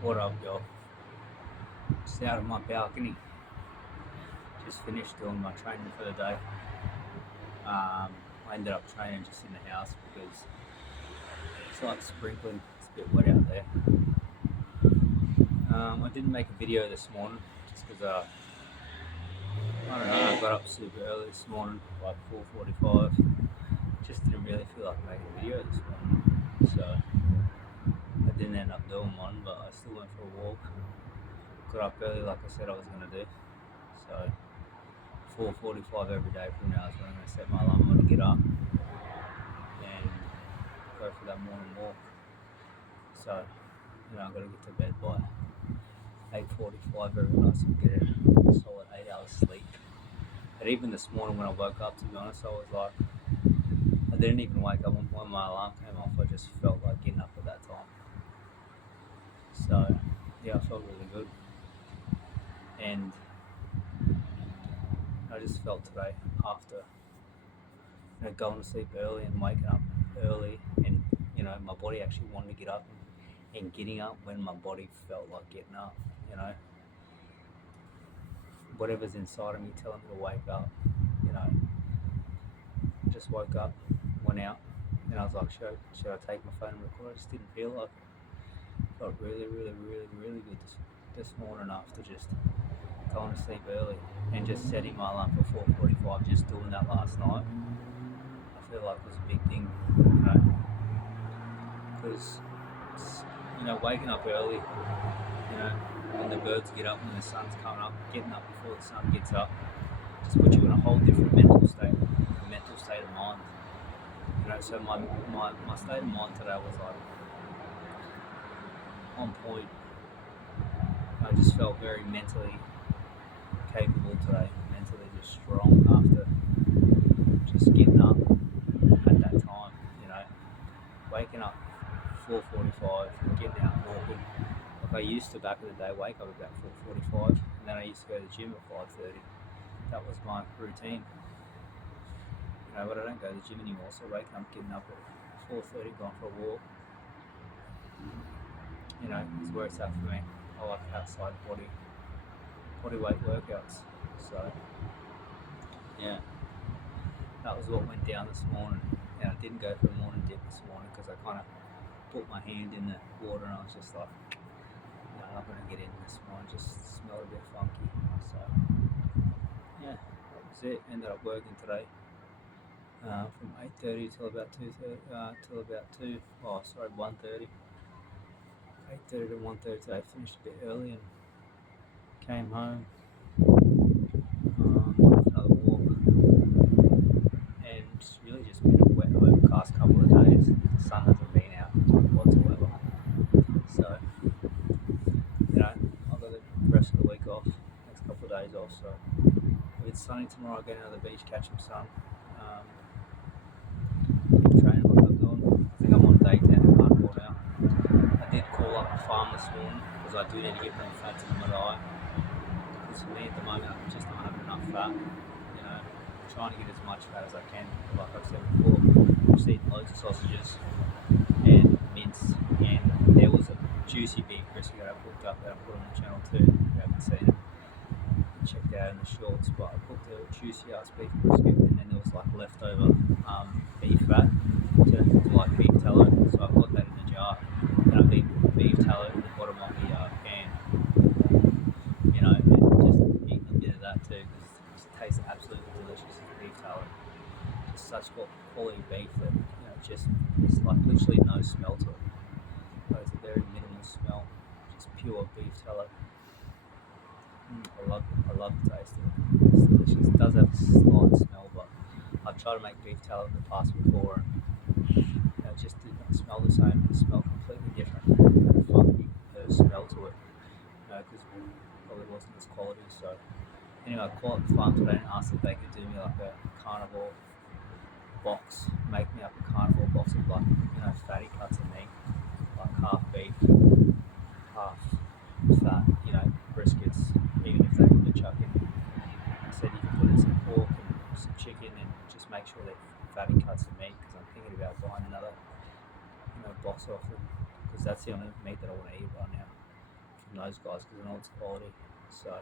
What up, y'all? Just out of my balcony. Just finished doing my training for the day. I ended up training just in the house because it's like sprinkling. It's a bit wet out there. I didn't make a video this morning just because I don't know. I got up super early this morning, like 4:45. Just didn't really feel like making a video this morning, so I didn't end up doing one. But I still went for a walk. Got up early, like I said I was gonna do. So 4:45 every day from now is when I'm going to set my alarm to get up and go for that morning walk. So, I've got to get to bed by 8:45 every night so I get a solid 8 hours sleep. And even this morning when I woke up, to be honest, I was like, I didn't even wake up when my alarm came off. I just felt like getting up at that time. So, yeah, I felt really good. And I just felt today after going to sleep early and waking up early, and my body actually wanted to get up and getting up when my body felt like getting up. Whatever's inside of me telling me to wake up. Just woke up, went out, and I was like, should I take my phone and record? I just didn't feel like it. Felt really, really, really, really good this morning after just going to sleep early and just setting my alarm for 4:45. Just doing that last night, I feel like was a big thing, because waking up early, when the birds get up, when the sun's coming up, getting up before the sun gets up, just puts you in a whole different mental state of mind. So my state of mind today was like on point. I just felt very mentally capable today, mentally just strong after just getting up at that time. Waking up 4:45, getting out and walking. Like I used to back in the day, wake up about 4:45, and then I used to go to the gym at 5:30. That was my routine. But I don't go to the gym anymore, so waking up, getting up at 4:30, going for a walk, is where it's at for me. I like outside body weight workouts. So yeah, that was what went down this morning. I didn't go for a morning dip this morning because I kind of put my hand in the water and I was just like, I'm not going to get in this morning. Just smelled a bit funky. So yeah, that was it. Ended up working today. From 8:30 till about 2:30, 1:30. 8:30 to 1:30 today. Finished a bit early and came home. Another walk, and it's really just been a wet, overcast couple of days. The sun hasn't been out whatsoever. So I've got the rest of the week off. Next couple of days off. So if it's sunny tomorrow, I'll go down to the beach, catch some sun. Training like I'm doing. I think I'm on day 10 at hardcore now. I did call up the farm this morning because I do need to get more fats in my diet. Because for me at the moment, I just don't have enough fat. I'm trying to get as much fat as I can. Like I've said before, I'm just eating loads of sausages and mince. And there was a juicy beef brisket that I cooked up that I put on the channel too. If you haven't seen it, check it out in the shorts. But I cooked a juicy ass beef brisket, and then there was like leftover beef fat to like beef tallow. So I've got that in the jar, and I've been beef tallow in the bottom of the pan. And just eating a bit of that too because it tastes absolutely delicious as beef tallow. Just such quality beef that just it's like literally no smell to it. But it's a very minimal smell, just pure beef tallow. I love the taste of it. It's delicious. It does have a slight smell, but I've tried to make beef tallow in the past before, and it just did not smell the same. It smelled completely different. It had a funky smell to it, because it probably wasn't as quality. So anyway, I called up the farm today and asked if they could do me like a carnivore box, make me up a carnivore box of like fatty cuts of meat, like half beef, half fat, briskets, even if they could chuck in. I said you can put in some pork and some chicken and just make sure they're fatty cuts of meat because I'm thinking about buying another box off them because that's the only meat that I want to eat right now. from those guys because I know it's quality. So,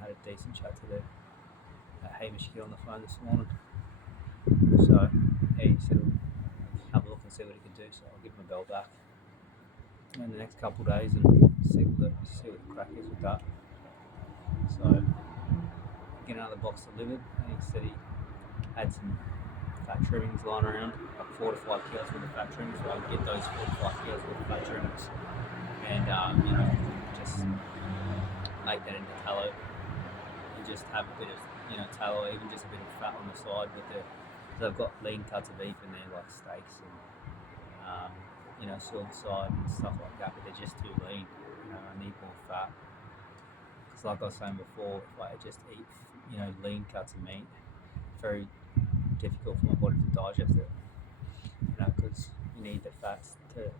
had a decent chat to the Hamish kid on the phone this morning. So, he said he'll have a look and see what he can do. So I'll give him a bell back in the next couple of days and see what the crack is with that. So, get another box delivered, and he said he had some fat trimmings lying around, like 4 to 5 kilos worth of fat trimmings. So I'll get those 4 to 5 kilos worth of fat trimmings and just make that into tallow and just have a bit of tallow, even just a bit of fat on the side with the, because I've got lean cuts of beef in there like steaks and silver side and stuff like that, but they're just too lean. I need more fat because, like I was saying before, if I just eat lean cuts of meat, it's very difficult for my body to digest it. Because you need the fats to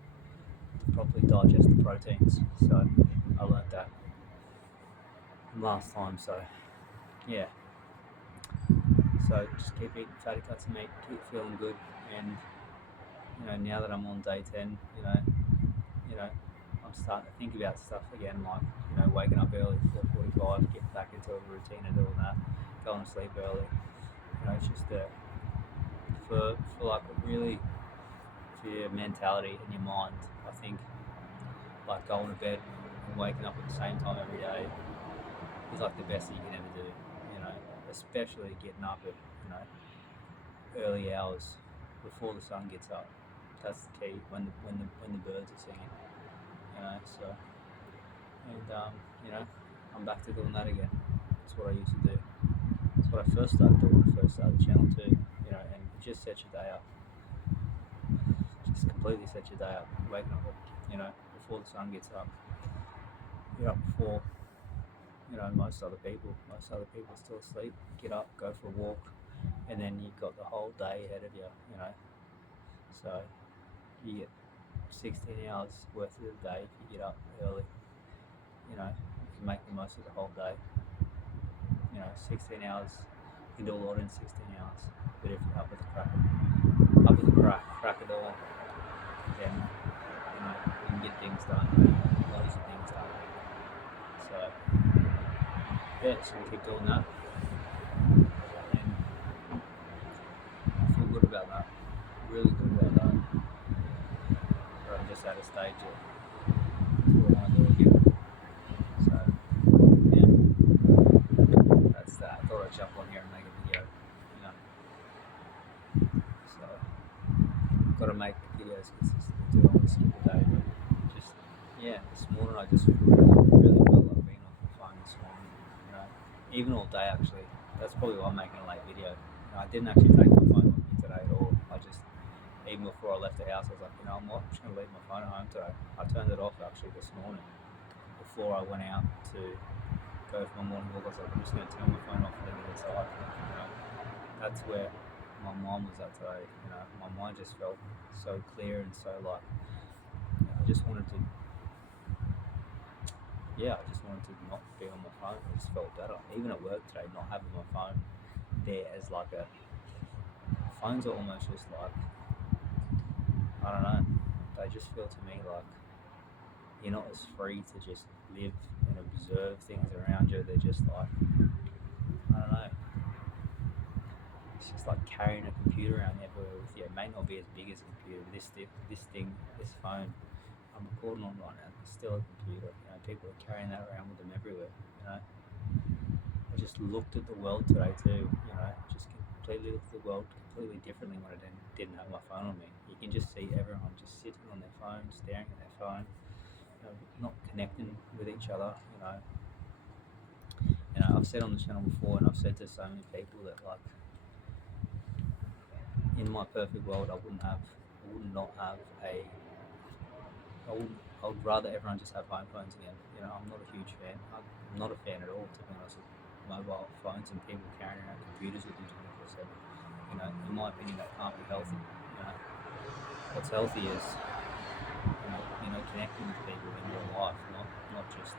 properly digest the proteins. So I learnt that last time. So yeah. So just keep eating fatty cuts of meat, keep feeling good, and now that I'm on day 10, I'm starting to think about stuff again, like waking up early, 4:45, getting back into a routine of doing that, going to sleep early. It's just for like really for your mentality and your mind. I think like going to bed and waking up at the same time every day is like the best thing you can ever do. Especially getting up at early hours before the sun gets up. That's the key when the birds are singing. So and I'm back to doing that again. That's what I used to do. That's what I first started doing when I first started the channel too. And it just sets your day up. Just completely sets your day up. Waking up, before the sun gets up. You're up before most other people. Most other people are still asleep. Get up, go for a walk, and then you've got the whole day ahead of you. So you get 16 hours worth of the day if you get up early. You can make the most of the whole day. 16 hours, you can do a lot in 16 hours. But if you're up with the crack of dawn, then you can get things done, loads of things done. So yeah, just gonna keep doing that, and I feel good about that. Really good about that. But I'm just at a stage of that's what I want to do again. So yeah, that's that. I thought I'd jump on here and make a video. So got to make videos consistently too on a single day. But just this morning I just really felt like being off the phone this morning. Even all day actually. That's probably why I'm making a late video. I didn't actually take my phone with me today at all. I just, even before I left the house, I was like, I'm not just going to leave my phone at home today. I turned it off actually this morning before I went out to go for my morning walk. I was like, I'm just going to turn my phone off and leave it inside. That's where my mind was at today. My mind just felt so clear and so like, I just wanted to not be on my phone. I just felt better. Even at work today, not having my phone there as like phones are almost just like, I don't know, they just feel to me like you're not as free to just live and observe things around you. They're just like, I don't know, it's just like carrying a computer around everywhere with you. It may not be as big as a computer, but this phone I'm recording on right now, it's still a computer. People are carrying that around with them everywhere. I just looked at the world today too. Just completely looked at the world completely differently when I didn't have my phone on me. You can just see everyone just sitting on their phone, staring at their phone, not connecting with each other. I've said on the channel before, and I've said to so many people that like, in my perfect world, I would rather everyone just have home phones again. I'm not a huge fan. I'm not a fan at all, to be honest, with mobile phones and people carrying around computers with them 24/7. In my opinion, that can't be healthy. What's healthy is connecting with people in real life, not just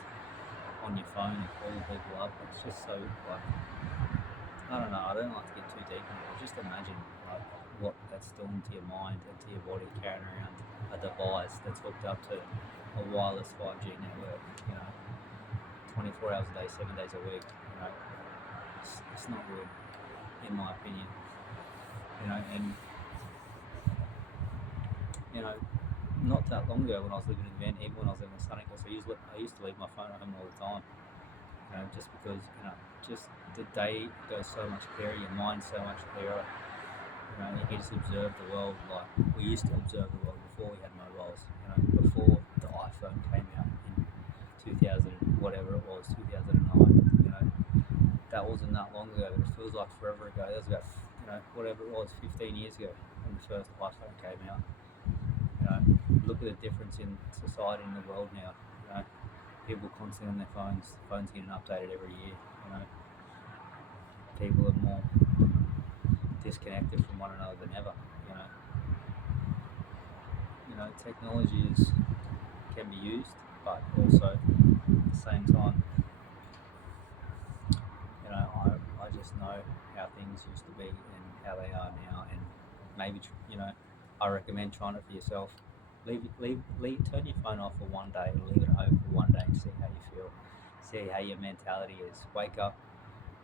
on your phone and calling people up. It's just so like, I don't know. I don't like to get too deep into it. Just imagine like what that's doing to your mind and to your body carrying around a device that's hooked up to a wireless 5G network, 24 hours a day, 7 days a week. It's not good, in my opinion. And not that long ago when I was living in the van, even when I was living in Sunny Coast, I used to leave my phone at home all the time. Just because just the day goes so much clearer, your mind's so much clearer. You can just observe the world like we used to observe the world before we had mobiles. Before the iPhone came out in 2000, whatever it was, 2009. That wasn't that long ago, but it feels like forever ago. That was about whatever it was, 15 years ago when the first iPhone came out. Look at the difference in society and the world now. People constantly on their phones getting updated every year. People are more disconnected from one another than ever. Technology can be used, but also at the same time, I just know how things used to be and how they are now, and maybe I recommend trying it for yourself. Turn your phone off for one day, leave it at home for one day, and see how you feel. See how your mentality is. Wake up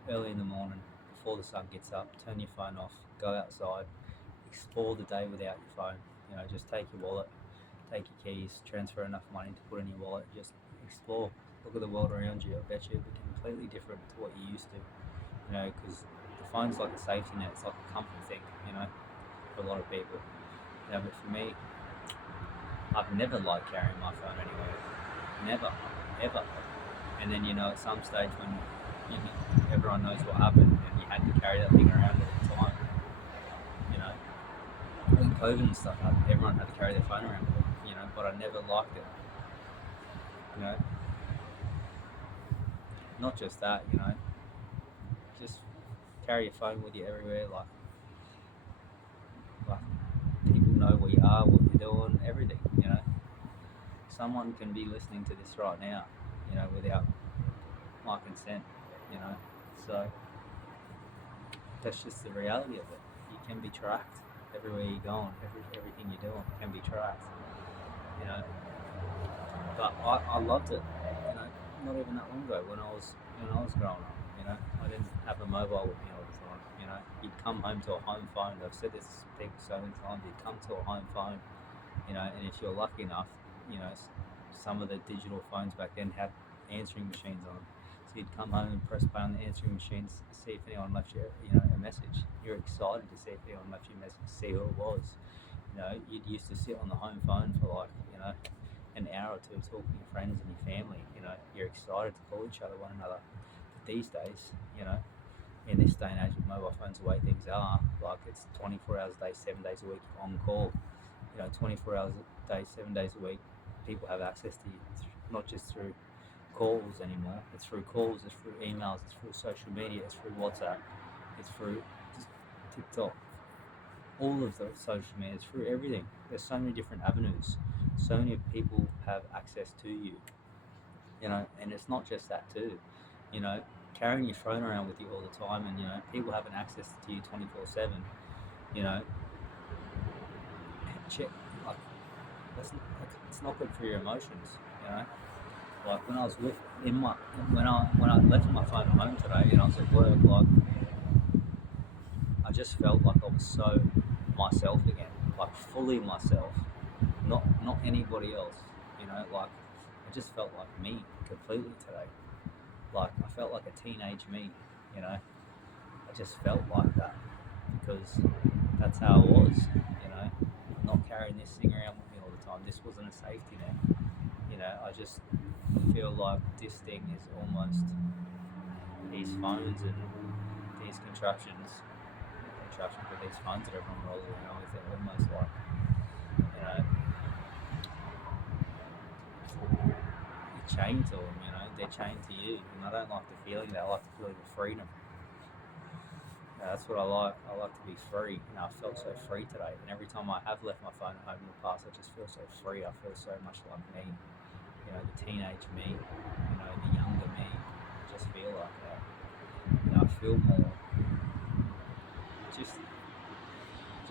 early in the morning before the sun gets up. Turn your phone off. Go outside. Explore the day without your phone. Just take your wallet, take your keys, transfer enough money to put in your wallet. Just explore. Look at the world around you. I bet you it'll be completely different to what you used to. Because the phone's like a safety net. It's like a comfort thing. For a lot of people. But for me, I've never liked carrying my phone anywhere. Never, ever. And then at some stage when everyone knows what happened, and you had to carry that thing around all the time. When COVID and stuff happened, everyone had to carry their phone around with them. But I never liked it. Not just that. Just carry your phone with you everywhere. Like people know where you are, what you're doing, everything. Someone can be listening to this right now, without my consent. So that's just the reality of it. You can be tracked everywhere you're going, everything you're doing can be tracked. But I loved it. Not even that long ago when I was growing up. I didn't have a mobile with me all the time. You'd come home to a home phone. I've said this to people so many times. You'd come to a home phone, and if you're lucky enough, some of the digital phones back then had answering machines on them. So you'd come home and press play on the answering machines, see if anyone left you, a message. You're excited to see if anyone left you a message, to see who it was. You'd used to sit on the home phone for like, an hour or two talking to your friends and your family. You're excited to call each other, one another. But these days, in this day and age with mobile phones, the way things are, like it's 24 hours a day, 7 days a week on call. 24 hours a day, 7 days a week, people have access to you, not just through calls anymore. It's through calls, it's through emails, it's through social media, it's through WhatsApp, it's through just TikTok, all of the social media, it's through everything. There's so many different avenues. So many people have access to you, and it's not just that too. Carrying your phone around with you all the time, and people having access to you 24/7. Check like it's not good for your emotions. Like when I was when I left my phone at home today and I was at work, like I just felt like I was so myself again, like fully myself, not anybody else. Like I just felt like me completely today. Like I felt like a teenage me. I just felt like that because that's how I was. Not carrying this thing around with me all the time. This wasn't a safety net. I just feel like this thing is almost these phones and these contraptions, but these phones that everyone rolls around with, they're almost like, you're chained to them, they're chained to you, and I don't like the feeling that. I like the feeling of freedom. That's what I like. I like to be free. I felt so free today, and every time I have left my phone at home in the past, I just feel so free. I feel so much like me. The teenage me, the younger me. I just feel like that. I feel more just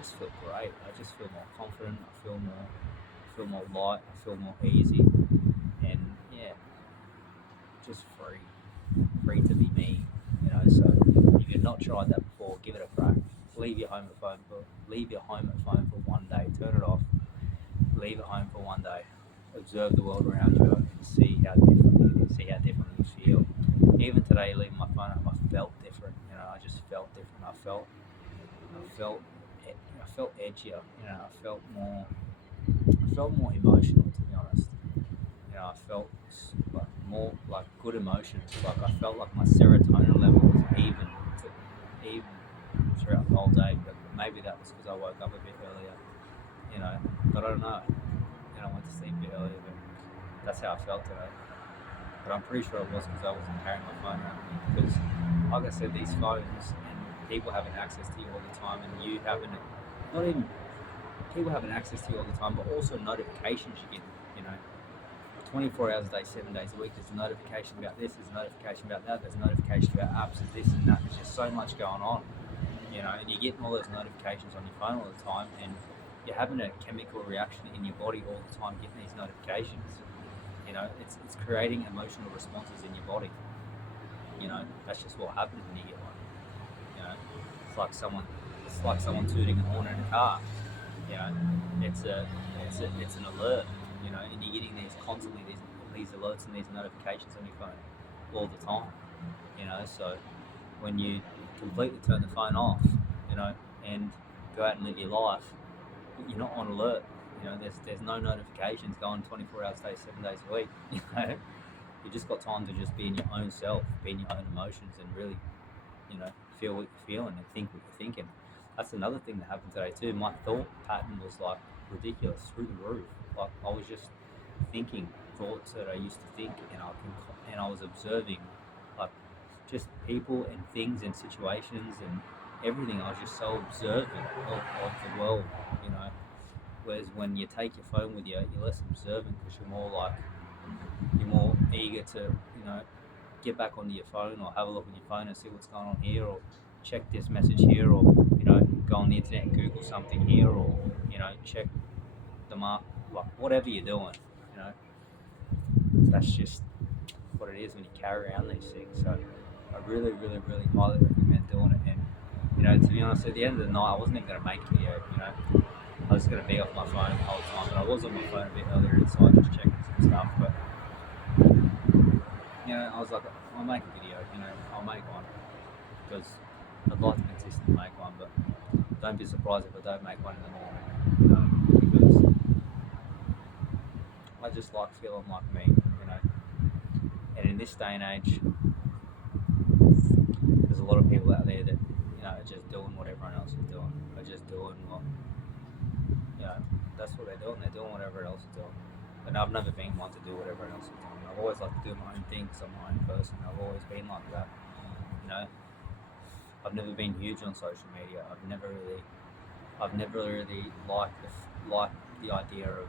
just feel great. I just feel more confident. I feel more light. I feel more easy, and yeah, just free to be me. So if you've not tried that before, give it a crack. Leave your home at phone for one day. Turn it off. Leave it home for one day. Observe the world around you and see how different it is. See how different you feel. Even today, leaving my phone home, I felt different. I just felt different. I felt edgier. I felt more emotional, to be honest. I felt like more like good emotions. Like I felt like my serotonin level was even throughout the whole day. But maybe that was because I woke up a bit earlier. But I don't know. I went to sleep a bit earlier, but that's how I felt today. But I'm pretty sure it was because I wasn't carrying my phone around with me. Because, like I said, these phones and people having access to you all the time, and you having it, not even people having access to you all the time, but also notifications you get. 24 hours a day, 7 days a week. There's a notification about this. There's a notification about that. There's a notification about apps and this and that. There's just so much going on. And you're getting all those notifications on your phone all the time, and you're having a chemical reaction in your body all the time getting these notifications. It's creating emotional responses in your body. That's just what happens when you get one. It's like someone tooting a horn in a car. It's an alert. And you're getting these alerts and these notifications on your phone all the time. So when you completely turn the phone off, and go out and live your life, you're not on alert. There's no notifications going 24 hours a day, 7 days a week. You just got time to just be in your own self, be in your own emotions, and really, feel what you're feeling and think what you're thinking. That's another thing that happened today too. My thought pattern was like ridiculous, through the roof. Like I was just thinking thoughts that I used to think, and I was observing, like just people and things and situations and everything. I was just so observant of the world. Whereas when you take your phone with you, you're less observant because you're more eager to get back onto your phone or have a look at your phone and see what's going on here, or check this message here, or go on the internet and Google something here, or check the mark, like whatever you're doing. That's just what it is when you carry around these things. So I really, really, really highly recommend doing it. And to be honest, at the end of the night, I wasn't even going to make a video. I was going to be off my phone the whole time, and I was on my phone a bit earlier inside just checking some stuff. But I was like, I'll make a video. I'll make one because I'd like to consistently make one. But don't be surprised if I don't make one in the morning. Because I just like feeling like me. And in this day and age, there's a lot of people out there that are just doing what everyone else is doing. They're just doing what that's what they're doing. They're doing what everyone else is doing. And I've never been one to do what everyone else is doing. I've always liked to do my own thing because I'm my own person. I've always been like that. I've never been huge on social media. I've never really liked the idea of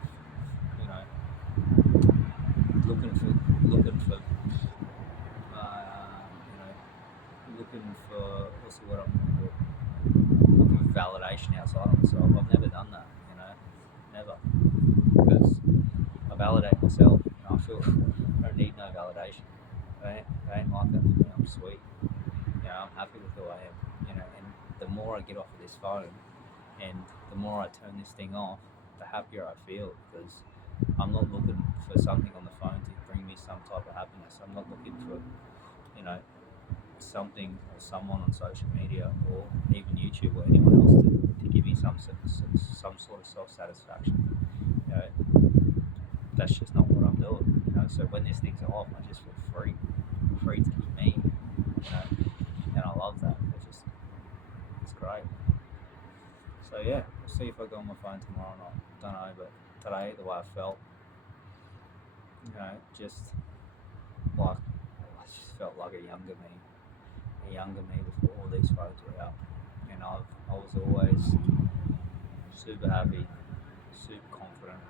looking for what's the word I'm looking for? Looking for validation outside of myself. I've never done that. Never, because I validate myself. I feel I don't need no validation. I ain't like that for me. I'm sweet. I'm happy with who I am. And the more I get off of this phone, and the more I turn this thing off, the happier I feel, because I'm not looking for something on the phone to bring me some type of happiness. I'm not looking for, something or someone on social media or even YouTube or anyone else to give me some sort of self-satisfaction. That's just not what I'm doing. So when these things are off, I just feel free to be me. And I love that. It's great. So yeah, we'll see if I go on my phone tomorrow or not. Don't know, but today the way I felt, just like I just felt like a younger me before all these phones were out. And I was always super happy, super confident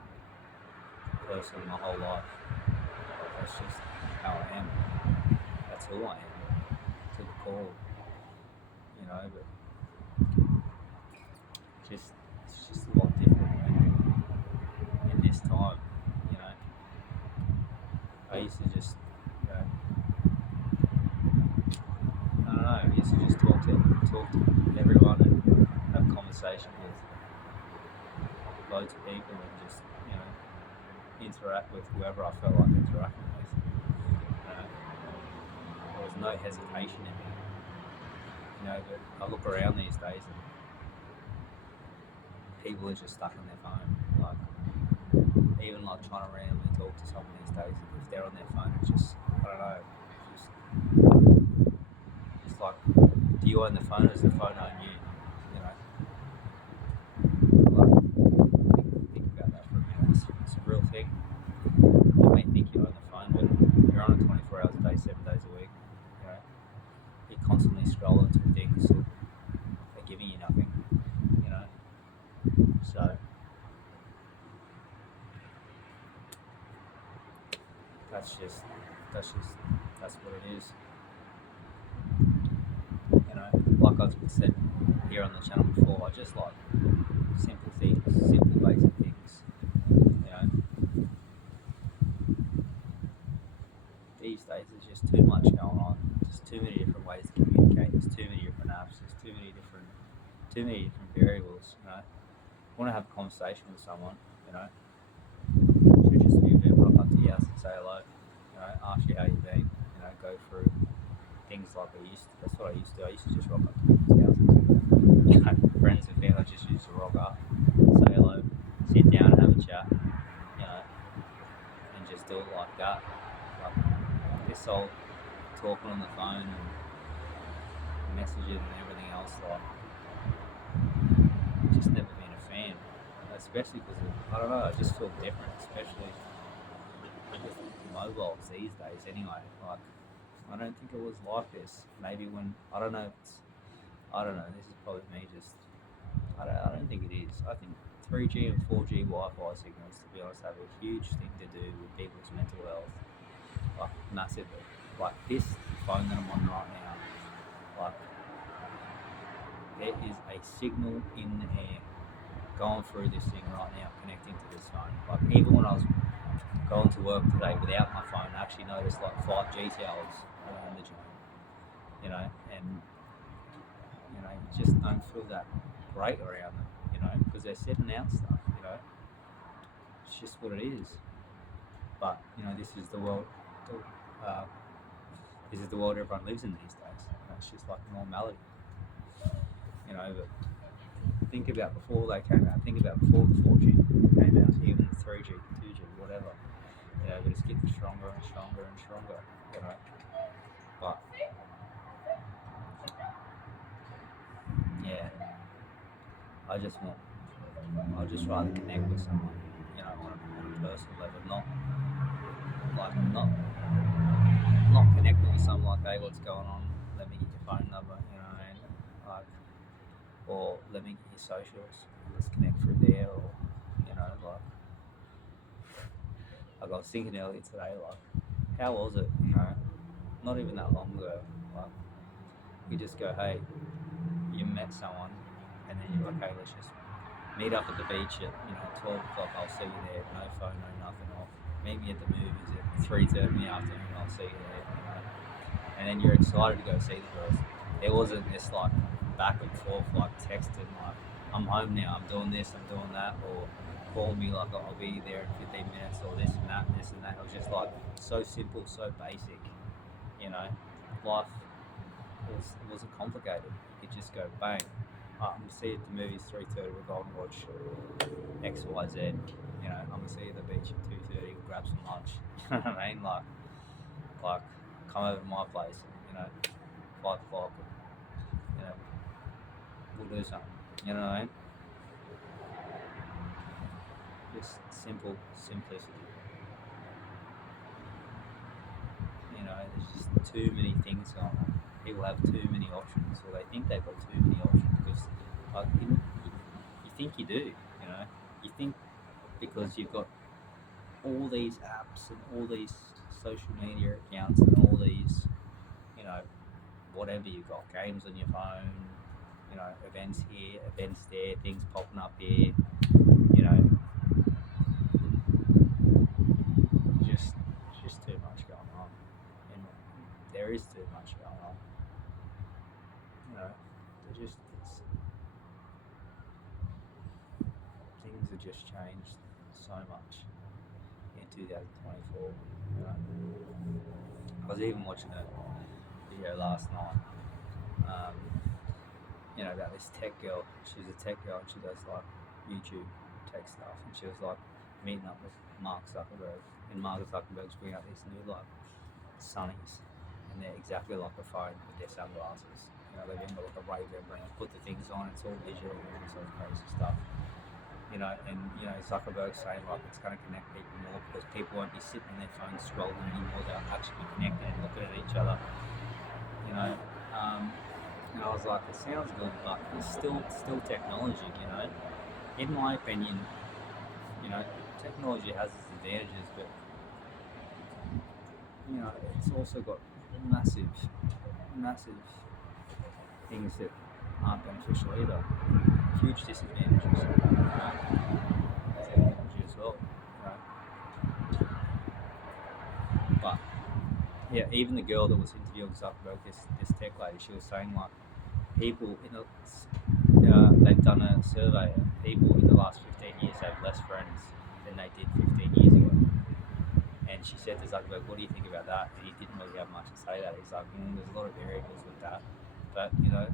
person my whole life. That's just how I am. That's who I am to the core. But it's just a lot different in this time. You know, I used to just, you know, I don't know. I used to just talk to everyone and have conversation with loads of people and just, you know, interact with whoever I felt like interacting with. You know, there was no hesitation in me. You know, but I look around these days and people are just stuck on their phone. Like, even like trying to randomly talk to someone these days, if they're on their phone, it's just, I don't know, just, it's like, do you own the phone or does the phone own you? You know, like, think about that for a minute. It's a real thing. You may think you own the phone, but you're on it 24 hours a day, 7 days a week. You know, you're constantly scrolling through things that are giving you nothing. You know, so that's what it is. You know, like I've said here on the channel before, I just like simple things, simple basic things. You know, these days there's just too much going on. There's too many different ways to communicate. There's too many different apps. There's too many different variables. You know, want to have a conversation with someone. You know, should just be able to rock up to your house and say hello. You know, ask you how you've been. You know, go through things like I used to. That's what I used to. I used to just rock up to people's houses. You know, friends and family just used to rock up, say hello, sit down and have a chat. You know, and just do it like that. Like this whole talking on the phone and messaging and everything else, like, just never been a fan. Especially because I don't know, I just feel different, especially with mobiles these days. Anyway, like, I don't think it was like this. Maybe when I don't know. I don't know. This is probably me. Just I don't think it is. I think 3G and 4G Wi-Fi signals, to be honest, have a huge thing to do with people's mental health, like massively. Like this phone that I'm on right now, like there is a signal in the air going through this thing right now, connecting to this phone. Like even when I was going to work today without my phone, I actually noticed like 5G towers around the gym. You know, and you know, you just don't feel that great around them. You know, because they're sending out stuff. You know, it's just what it is. But you know, this is the world. This is the world everyone lives in these days. You know, it's just like normality. You know, but think about before they came out. Think about before the 4G came out, even 3G, 2G, whatever. You know, but it's getting stronger and stronger and stronger. You know, but yeah, I'd just rather connect with someone. You know, on a personal level, not connecting with someone like, hey, what's going on? Let me get your phone number. You know, and like, or let me get your socials. Let's connect through there, or you know, like I was thinking earlier today, like, how was it? You know, not even that long ago. Like, you just go, hey, you met someone, and then you're like, hey, let's just meet up at the beach at 12 o'clock. I'll see you there. No phone, no nothing. Or meet me at the movies at 3:30 in the afternoon. I'll see you there. You know? And then you're excited to go see the girls. There wasn't this like back and forth like texting like, I'm home now. I'm doing this. I'm doing that. Or call me like I'll be there in 15 minutes. Or this and that. It was just like so simple, so basic. You know, life wasn't complicated. You could just go bang. See you at the movies 3:30. We're going to watch X, Y, Z. You know, I'm gonna see you at the beach at 2:30. We'll grab some lunch. You know what I mean? Like, come over to my place. And, 5 o'clock. And, we'll do something. You know what I mean? Just simplicity. You know, there's just too many things going on. People have too many options, or they think they've got too many options because you think you do, you know. You think because you've got all these apps and all these social media accounts and all these, whatever you've got, games on your phone, you know, events here, events there, things popping up here, you know, just too much going on, and there is too much going on. You know, things have just changed so much in 2024. You know, I was even watching a video last night. You know, about this tech girl. She's a tech girl and she does like YouTube tech stuff. And she was like meeting up with Mark Zuckerberg, and Mark Zuckerberg's bringing out these new like sunnies, and they're exactly like a phone with their sunglasses. You know, they've even got like a Ray-Ban brand. Put the things on, it's all visual and all sort of crazy stuff. You know, and you know Zuckerberg's saying like it's going to connect people more because people won't be sitting on their phones scrolling anymore. They'll actually be connected and looking at each other. You know, and I was like, it sounds good, but it's still technology. You know, in my opinion, you know, technology has its advantages, but you know, it's also got massive things that aren't beneficial either. Huge disadvantages. Technology as well. You know. But yeah, even the girl that was interviewing Zuckerberg, this tech lady, she was saying like people in the they've done a survey of people in the last 15 years have less friends than they did 15 years ago. And she said to Zuckerberg, what do you think about that? And he didn't really have much to say that. He's like, there's a lot of variables with that. But, you know,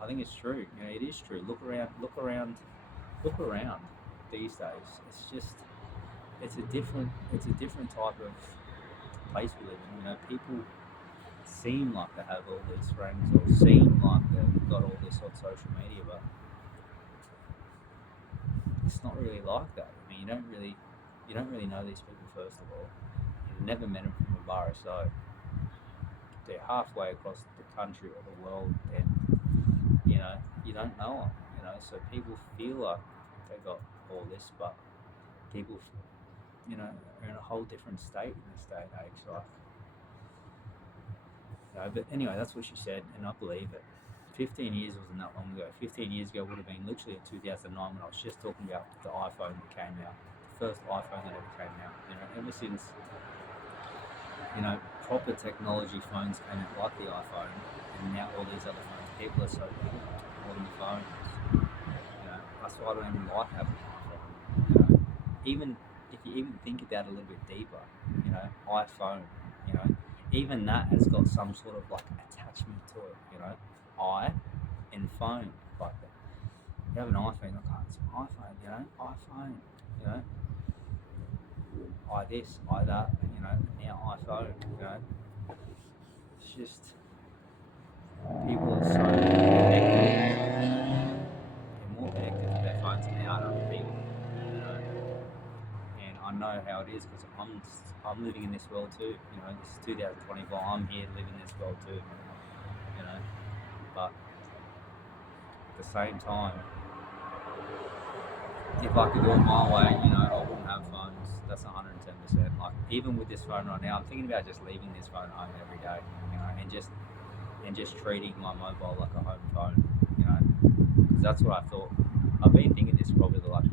I think it's true. You know, it is true. Look around these days. It's just, it's a different type of place we live in. You know, people seem like they have all these friends or seem like they've got all this on social media, but it's not really like that. I mean, you don't really know these people first of all. You've never met them from a bar or so. They're halfway across the country or the world, and you know you don't know them. You know, so people feel like they got all this, but people, you know, are in a whole different state in this day and age. Like, you know, but anyway, that's what she said, and I believe it. 15 years wasn't that long ago. 15 years ago would have been literally in 2009 when I was just talking about the iPhone that came out. The first iPhone that ever came out. You know, ever since, you know, proper technology phones came out like the iPhone, and now all these other phones, people are so good at modern phones. You know, that's why I don't even like having an iPhone. You know, even if you even think about it a little bit deeper, you know, iPhone, you know, even that has got some sort of like attachment to it, you know. I and phone, like that. You have an iPhone, like, oh, it's an iPhone, you know, iPhone, you know, I this, I that, you know, now iPhone, you know. It's just, people are so connected. They're more connected to their phones than they are to other people, you know. And I know how it is because I'm living in this world too. You know, this is 2024. I'm here living this world too. You know, but at the same time, if I could do it my way, you know, I wouldn't have phones. That's 110%. Like even with this phone right now, I'm thinking about just leaving this phone home every day. You know, and just treating my mobile like a home phone. You know, because that's what I thought. I've been thinking this probably the last,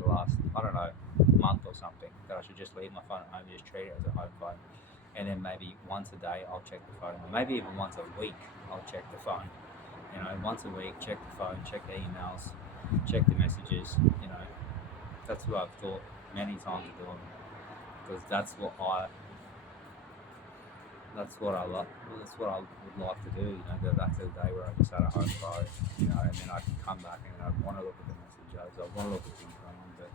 I don't know, month or something, that I should just leave my phone at home and just treat it as a home phone. And then maybe once a day I'll check the phone, or maybe even once a week I'll check the phone. You know, once a week, check the phone, check the emails, check the messages. You know, that's what I've thought many times of doing, because that's what I love. That's what I would like to do. You know, go back to the day where I just had a home phone. You know, and then I can come back and I want to look at the messages. I want to look at things going on. But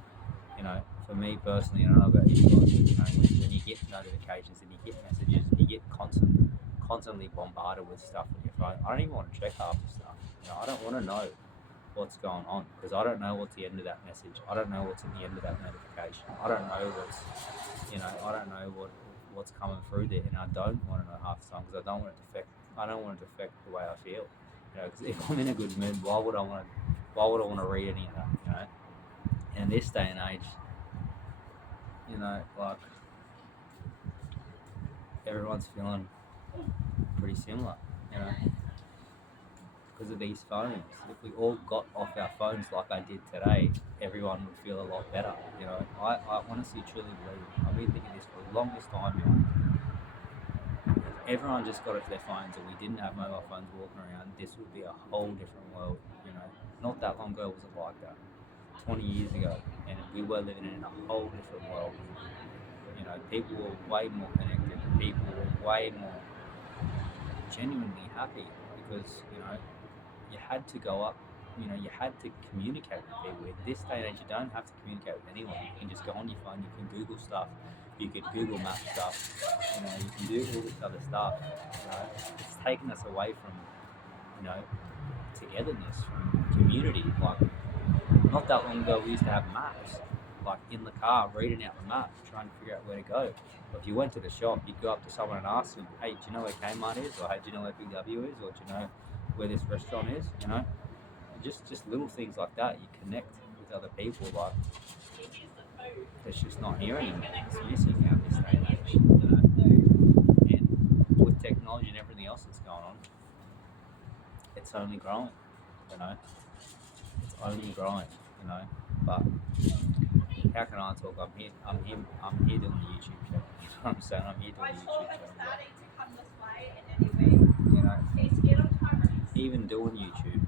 you know, for me personally, I don't know about you guys. You know, when you get notifications and you get messages and you get constantly bombarded with stuff on your phone, I don't even want to check half the stuff. You know, I don't want to know what's going on because I don't know what's the end of that message. I don't know what's at the end of that notification. I don't know what's, you know, I don't know what's coming through there, and I don't want to know half the time because I don't want it to affect the way I feel. You know, because if I'm in a good mood, why would I want to read any of that? You know, and in this day and age, you know, like everyone's feeling pretty similar. You know, because of these phones. If we all got off our phones like I did today, everyone would feel a lot better. I honestly truly believe. I've been thinking this for the longest time now. If everyone just got off their phones and we didn't have mobile phones walking around, this would be a whole different world. Not that long ago was it like that. 20 years ago, and we were living in a whole different world. People were way more connected. People were way more genuinely happy because you had to go up. You had to communicate with people. In this day and age, you don't have to communicate with anyone. You can just go on your phone. You can Google stuff. You can Google Map stuff. You can do all this other stuff. It's taken us away from togetherness, from community. Like not that long ago, we used to have maps. Like in the car, reading out the map, trying to figure out where to go. Or if you went to the shop, you'd go up to someone and ask them, "Hey, do you know where Kmart is? Or hey, do you know where Big W is? Or do you know where this restaurant is?" Just little things like that. You connect with other people. Like it's just not here anymore. It's missing out this day and age. And with technology and everything else that's going on, it's only growing. It's only growing. But how can I talk? I'm here doing the YouTube channel. You know what I'm saying? I'm here doing the YouTube channel. Even doing YouTube,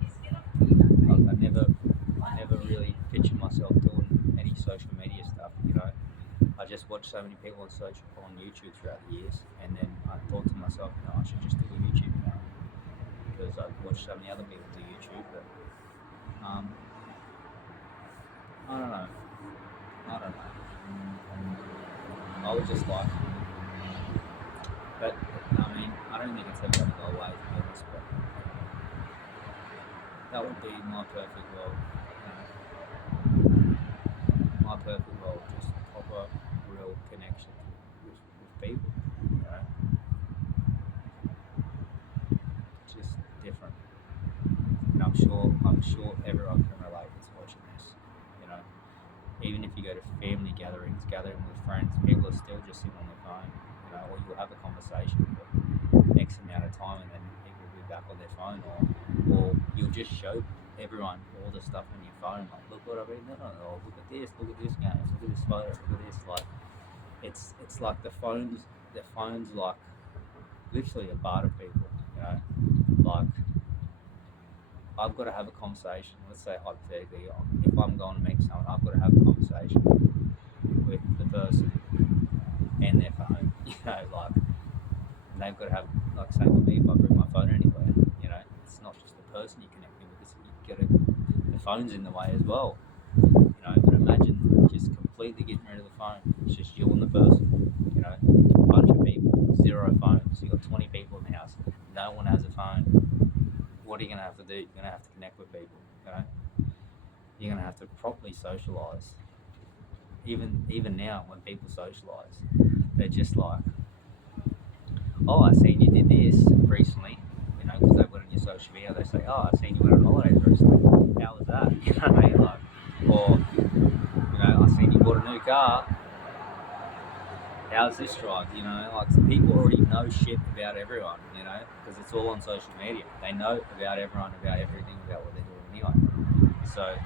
I never really pictured myself doing any social media stuff. I just watched so many people on YouTube throughout the years, and then I thought to myself, I should just do a YouTube channel because I've watched so many other people do YouTube. But I don't know. I was just like, but I mean, I don't think it's ever going to go away, to be honest. But that would be my perfect world. My perfect world, just proper, real connection with people. Just different. And I'm sure everyone can relate that's watching this. Even if you go to family gatherings, gathering with friends, people are still just sitting on the phone. Or you'll have a conversation for X amount of time, and then people will be back on their phone, or you'll just show everyone all the stuff on your phone. Like, look what I've been doing. Oh, look at this game. Look at this photo. Look at this. Like, it's like the phones like literally a part of people. Like. I've got to have a conversation. Let's say hypothetically, if I'm going to meet someone, I've got to have a conversation with the person and their phone. Like, and they've got to have, like, same with me. If I bring my phone anywhere, it's not just the person you're connecting with; the phone's in the way as well. But imagine just completely getting rid of the phone. It's just you and the person. A bunch of people, zero phones. You got 20 people in the house. No one has a phone. What are you going to have to do? You're going to have to connect with people. You're going to have to properly socialise. Even now, when people socialise, they're just like, "Oh, I seen you did this recently," because they've got on your social media. They say, "Oh, I seen you went on holidays recently. How was that?" You know what I mean? Like, or I seen you bought a new car. How's this drive? Like people already know shit about everyone, because it's all on social media. They know about everyone, about everything, about what they're doing anyway. So,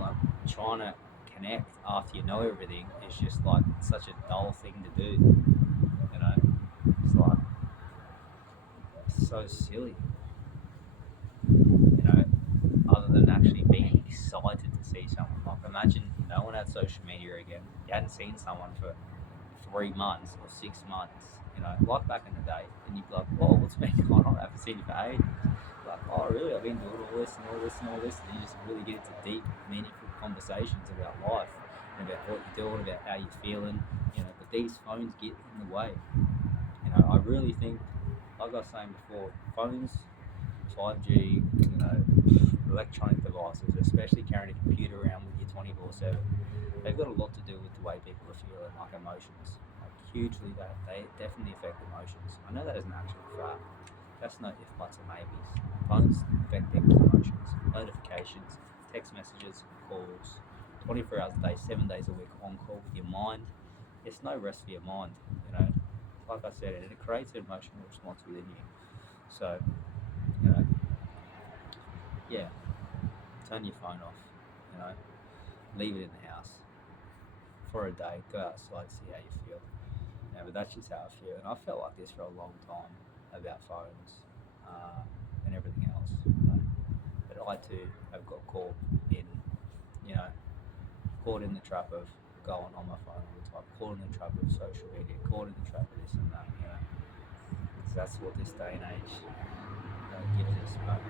like, trying to connect after you know everything is just like such a dull thing to do. It's like so silly. Other than actually being excited to see someone. Like, imagine no one had social media again. You hadn't seen someone for 3 months or 6 months, like back in the day, and you'd be like, "Whoa, what's been going on? I haven't seen you for ages." Like, "Oh, really? I've been doing all this and all this and all this," and you just really get into deep, meaningful conversations about life and about what you're doing, about how you're feeling, But these phones get in the way. I really think, like I was saying before, phones, 5G, electronic devices, especially carrying a computer around with you 24/7. They've got a lot to do with the way people are feeling, like emotions. Like, hugely, they definitely affect emotions. I know that is an actual fact. That's no if, buts, or maybes. Phones affect people's emotions. Notifications, text messages, calls, 24 hours a day, 7 days a week on call with your mind. It's no rest for your mind, Like I said, and it creates an emotional response within you. So, yeah, turn your phone off, you know, leave it in the house for a day, go outside, see how you feel. Yeah, but that's just how I feel. And I felt like this for a long time about phones and everything else. But I too have got caught in, you know, caught in the trap of going on my phone all the time, caught in the trap of social media, caught in the trap of this and that, you know. 'Cause that's what this day and age gives us. But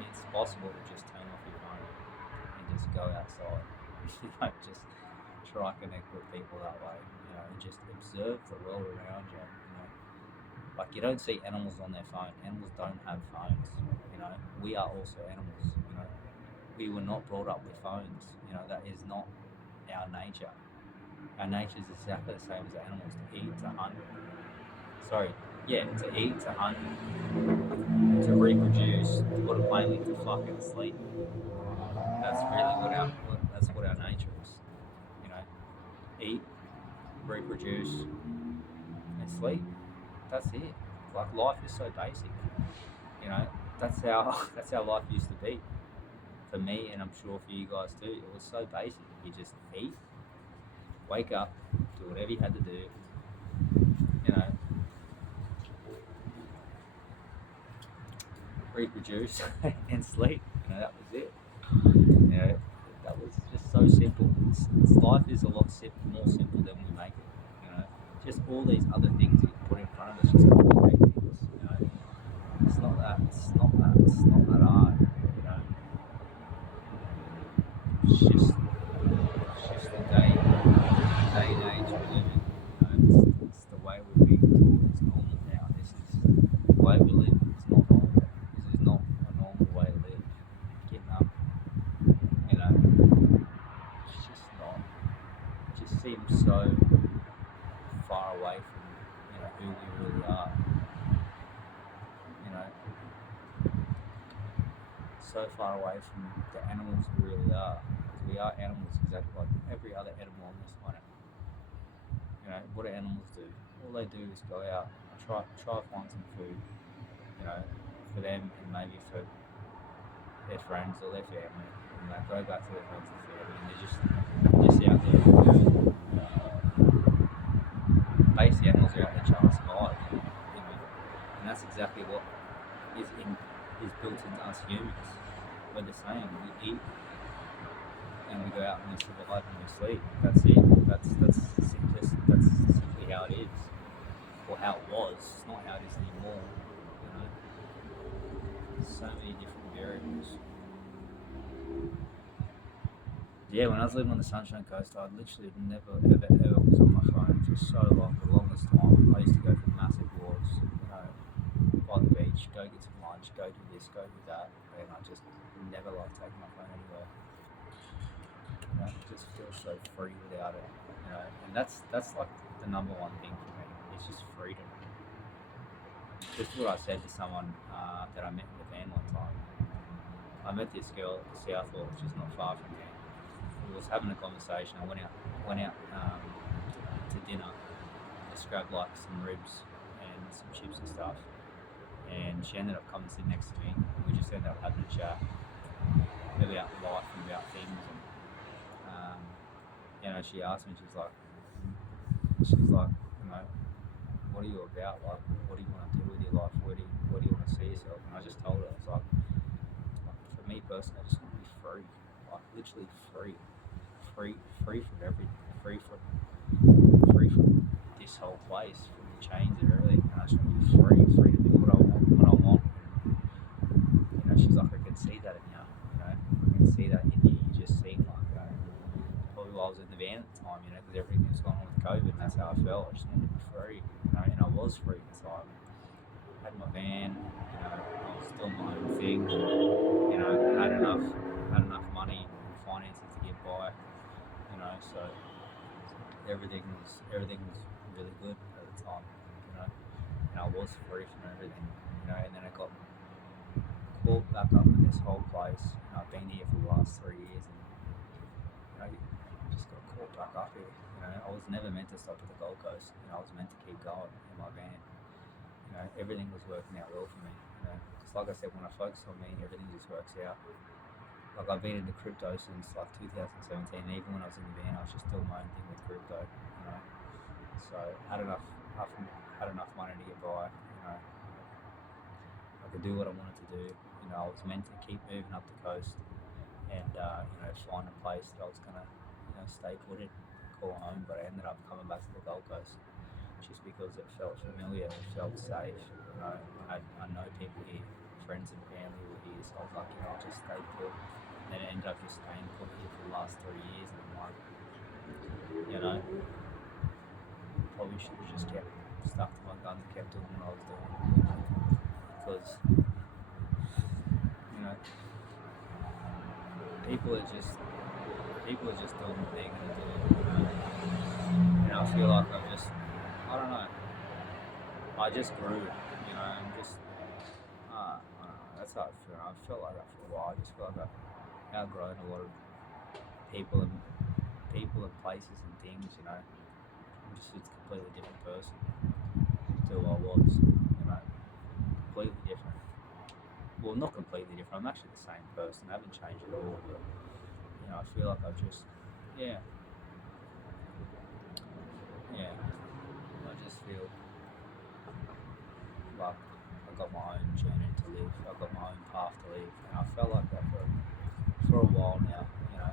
it's possible to just turn off your phone and just go outside. You know, just try to connect with people that way, you know, and just observe the world around you, you know. Like you don't see animals on their phone. Animals don't have phones, you know. We are also animals, you know. We were not brought up with phones, you know, that is not our nature. Our nature is exactly the same as animals, to eat, to hunt. Sorry, yeah, to eat, to hunt, to reproduce, to put it plainly, to fuck and sleep. That's really that's what our nature is. You know, eat, reproduce, and sleep. That's it. Like life is so basic. You know, that's how that's how life used to be for me, and I'm sure for you guys too. It was so basic. You just eat, wake up, do whatever you had to do. You know, reproduce and sleep. You know, that was it. You know, that was just so simple. Life is a lot more simple than we make it. You know, just all these other things that you put in front of us just complicate things. You know, it's not that. It's not that. It's not that hard. You know, it's just the day and age we live in. You know, it's the way we're being taught. It's normal now. This is the way we live. It's not normal. This is not a normal way to live. Getting up. You know, it's just not. It just seems so far away from who we really are. You know, so far away from the animals we really are. Because we are animals exactly like every other animal on this planet. You know, what do animals do? All they do is go out, try to find some food. You know, for them and maybe for their friends or their family, and they go back to their friends and family, and they're just out there. You know, basically, animals are out there trying to survive. You know, and that's exactly what is built into us humans. We're the same. We eat and we go out and we survive and we sleep. That's it. That's simply how it is, or how it was. It's not how it is anymore. You know, so many different variables. Yeah, when I was living on the Sunshine Coast, I literally never, ever was on my phone for so long, the longest time. I used to go for massive walks, you know, by the beach, go get some lunch, go do this, go do that, and I just never liked taking my phone anywhere. You know, it just feels so free without it, you know, and that's like the number one thing for me. It's just freedom. Just what I said to someone that I met in the van one time. I met this girl at the Southall, which is not far from here. We was having a conversation. I went out to dinner. Just grabbed like some ribs and some chips and stuff. And she ended up coming to sit next to me. And we just ended up having a chat about life and about things. And you know, she asked me. She's like, you know, what are you about? Like, what do you want to do with your life? Where do you want to see yourself? And I just told her, I was like for me personally, I just want to be free, like literally free from everything, free from this whole place, from the chains of everything. And I just want to be free to do what I want when I want. And, you know, she's like, I can see that in you. You know, I can see that in you. You just seem like probably while I was in the van at the time, you know, because everything was going on with COVID, and that's how I felt. I just wanted to be free, you know, and I was free at the time. I had my van, you know, I was doing my own thing, you know, had enough money and finances to get by, you know, so everything was really good at the time, you know, and I was free from everything, you know, and then I got caught back up in this whole place, and I've been here for the last 3 years, and you know, just got caught back up here. You know, I was never meant to stop at the Gold Coast. You know, I was meant to keep going in my van. You know, everything was working out well for me. You know, because like I said, when I focus on me, everything just works out. Like I've been into crypto since like 2017. Even when I was in the van, I was just doing my own thing with crypto. You know, so had enough money to get by. You know, I could do what I wanted to do. You know, I was meant to keep moving up the coast and you know, find a place that I was gonna, you know, stay put in, call home. But I ended up coming back to the Gold Coast just because it felt familiar, it felt safe. You know, I know people here, friends and family were here, so I was like, you know, I'll just stay put. And then it ended up just staying put here for the last 3 years, and I'm like, you know, probably should have just kept stuck to my guns and kept doing what I was doing, you know, because, you know, people are just doing what they're gonna do, you know. And I feel like I don't know, I just grew, you know, and just, I don't know, that's how I feel. I felt like that for a while. I just feel like I've outgrown a lot of people and places and things, you know. I'm just a completely different person to who I was, you know, completely different. Well, not completely different, I'm actually the same person, I haven't changed at all, but, you know, I feel like I've just, yeah, I just feel like I've got my own journey to live, I've got my own path to live, and I felt like that for a while now, you know. I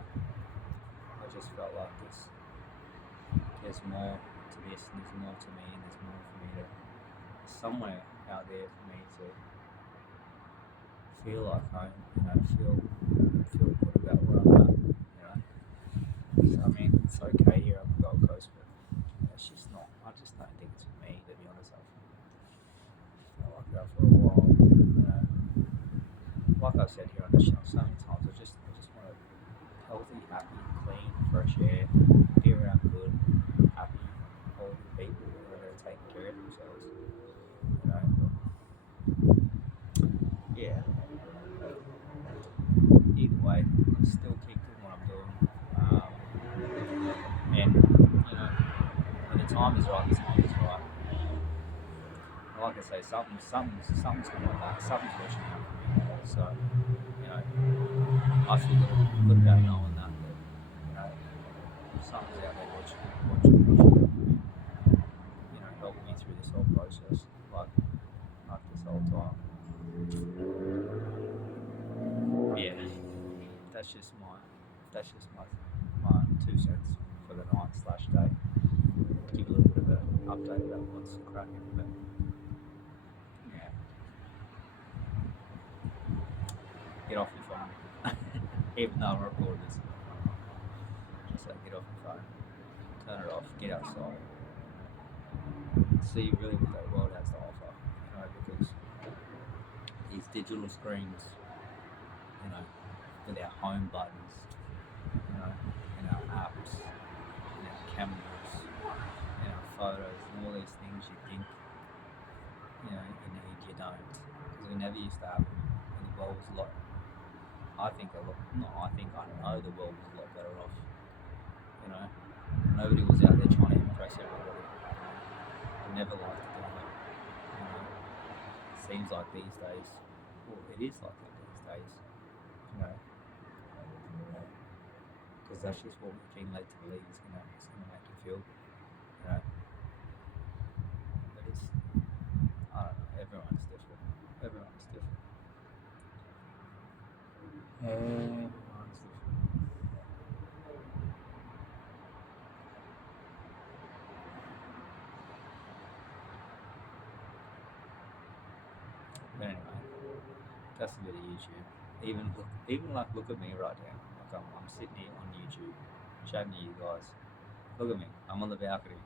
just felt like there's more to this, and there's more to me, and there's more for me to, somewhere out there for me to feel like home, you know, feel good about where I'm at, you know. So I mean, it's okay here on the Gold Coast, but it's just not. I just don't think it's for me, to be honest. I felt like that for a while, you know. Like I've said here on this channel so many times, I just want a healthy, happy, clean, fresh air, be around good, happy, healthy people who are taking care of themselves, you know. But, yeah. Either way, I still keep doing what I'm doing, and you know, when the time is right, the time is right. Like I say, something's coming back, something's watching out for me. So, you know, I feel good about knowing that, you know, something's out there watching out for me. You know, helping me through this whole process, like this whole time. Yeah, that's just my 2 cents for the night/day. Give a little bit of an update about what's cracking, but yeah, get off your phone. Even though I recorded this, just like get off your phone, turn it off, get outside, see really what the world has to offer. You know, because these digital screens, you know, with our home buttons, you know, and our apps, and our cameras, and our photos, and all these things you think, you know, you need, you don't. Because we never used to have them. And the world was a lot, I know the world was a lot better off. You know, nobody was out there trying to impress everybody. I never liked doing that. You know, it seems like these days, well, it is like that these days. You know, because that's just what we've been led to believe is gonna make you feel good. You know, but it's, I don't know. Everyone's different. Everyone's different. Everyone's different. But anyway, that's a bit of YouTube. Even look at me right now. Like I'm sitting here on YouTube, chatting to you guys. Look at me. I'm on the balcony.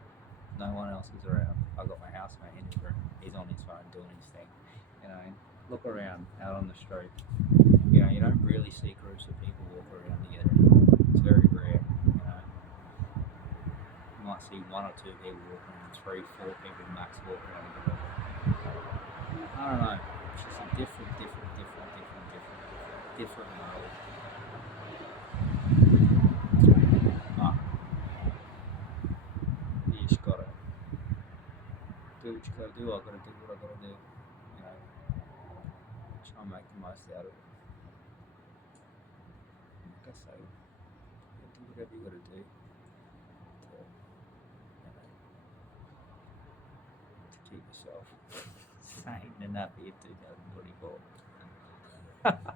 No one else is around. I've got my housemate in his room. He's on his phone doing his thing. You know, look around out on the street. You know, you don't really see groups of people walk around together anymore. It's very rare. You know, you might see 1 or 2 people walking around, 3, 4 people max walk around together. I don't know. It's just a different world. You just gotta do what you gotta do. I gotta do what I gotta do. You know, just try and make the most out of it. Like I say, do whatever you got to do to keep yourself sane, and that be 2024.